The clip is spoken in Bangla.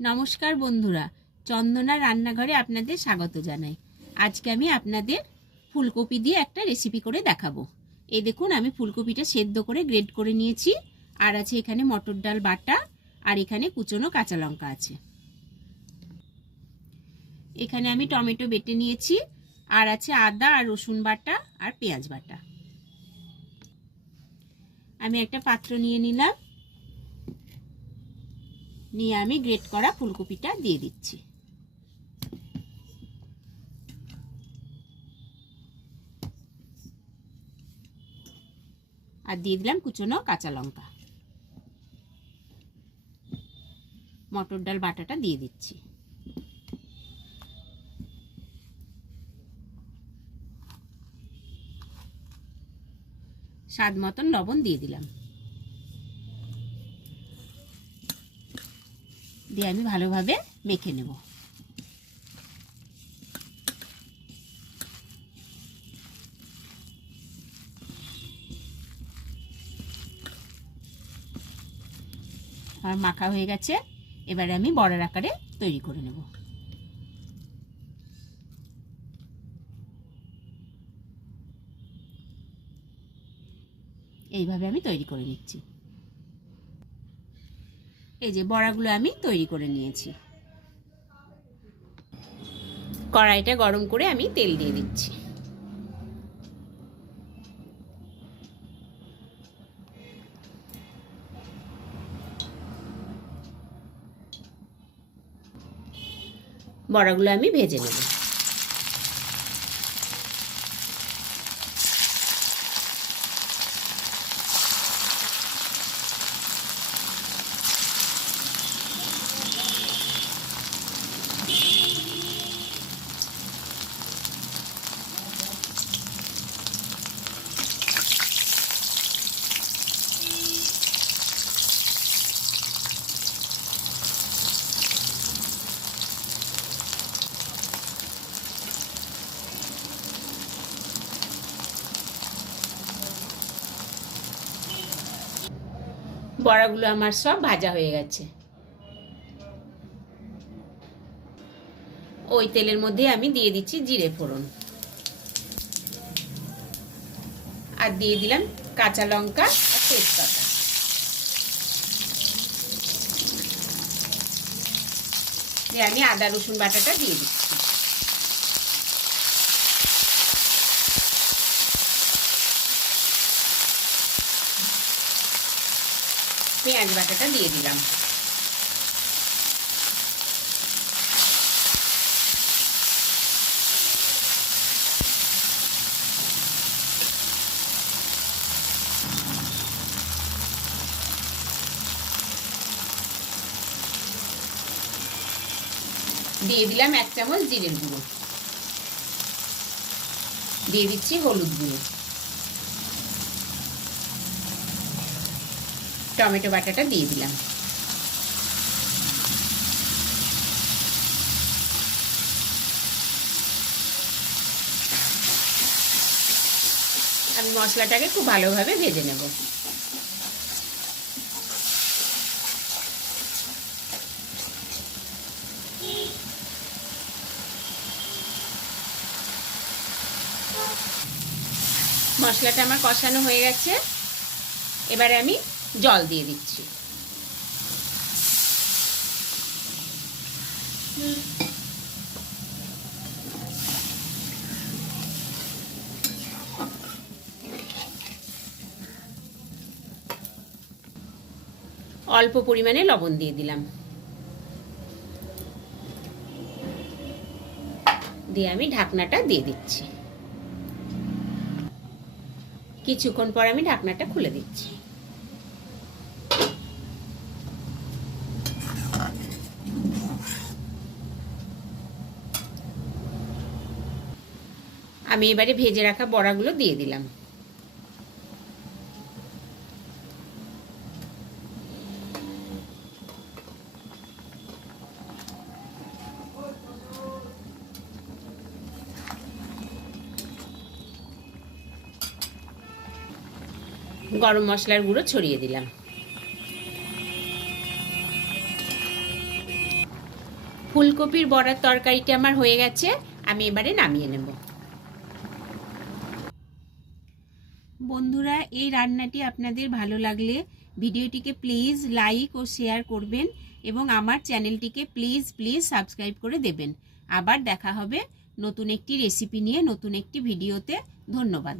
নমস্কার বন্ধুরা, চন্দনা রান্নাঘরে আপনাদের স্বাগত জানাই। আজকে আমি আপনাদের ফুলকপি দিয়ে একটা রেসিপি করে দেখাবো। এই দেখুন, আমি ফুলকপিটা সেদ্ধ করে গ্রেড করে নিয়েছি। আর আছে এখানে মটর ডাল বাটা, আর এখানে কুচনো কাঁচা লঙ্কা আছে। এখানে আমি টমেটো বেটে নিয়েছি, আর আছে আদা আর রসুন বাটা আর পেঁয়াজ বাটা। আমি একটা পাত্র নিয়ে নিলাম, নিয়ে আমি গ্রেট করা ফুলকপিটা দিয়ে দিচ্ছি। আর দিয়ে দিলাম কুচনো কাঁচা লঙ্কা। মটর ডাল বাটাটা দিয়ে দিচ্ছি। স্বাদ মতন লবণ দিয়ে দিলাম। দিয়ে আমি ভালোভাবে মেখে নেব। আমার মাখা হয়ে গেছে। এবারে আমি বড়ার আকারে তৈরি করে নেব। এইভাবে আমি তৈরি করে নিচ্ছি। এই যে বড়াগুলো আমি তৈরি করে নিয়েছি। কড়াইটা গরম করে আমি তেল দিয়ে দিচ্ছি। বড়াগুলো আমি ভেজে নেব। বড়াগুলো আমার সব ভাজা হয়ে গেছে। ওই তেলের মধ্যে আমি দিয়ে দিচ্ছি জিরে ফোড়ন, আর দিয়ে দিলাম কাঁচা লঙ্কা আর তেজপাতা। দিয়ে আমি আদা রসুন বাটাটা দিয়ে দিচ্ছি। পেঁয়াজ বাটাটা দিয়ে দিলাম। দিয়ে দিলাম 1 চামচ জিরের গুঁড়ো। দিয়ে দিচ্ছি হলুদ গুঁড়ো। টমেটো বাটাটা দিয়ে দিলাম। আমি মশলাটাকে খুব ভালোভাবে ভেজে নেব। মশলাটা আমার কষানো হয়ে গেছে। এবারে আমি জল দিয়ে দিচ্ছি। অল্প পরিমাণে লবণ দিয়ে দিলাম। দিয়ে আমি ঢাকনাটা দিয়ে দিচ্ছি। কিছুক্ষণ পর আমি ঢাকনাটা খুলে দিচ্ছি। আমি এবারে ভেজে রাখা বড়াগুলো দিয়ে দিলাম। গরম মশলার গুঁড়ো ছড়িয়ে দিলাম। ফুলকপির বড়ার তরকারিটা আমার হয়ে গেছে, আমি এবারে নামিয়ে নেব। বন্ধুরা, এই রান্নাটি আপনাদের ভালো লাগলে ভিডিওটিকে প্লিজ লাইক ও শেয়ার করবেন এবং আমার চ্যানেলটিকে প্লিজ সাবস্ক্রাইব করে দেবেন। আবার দেখা হবে নতুন একটি রেসিপি নিয়ে নতুন একটি ভিডিওতে। ধন্যবাদ।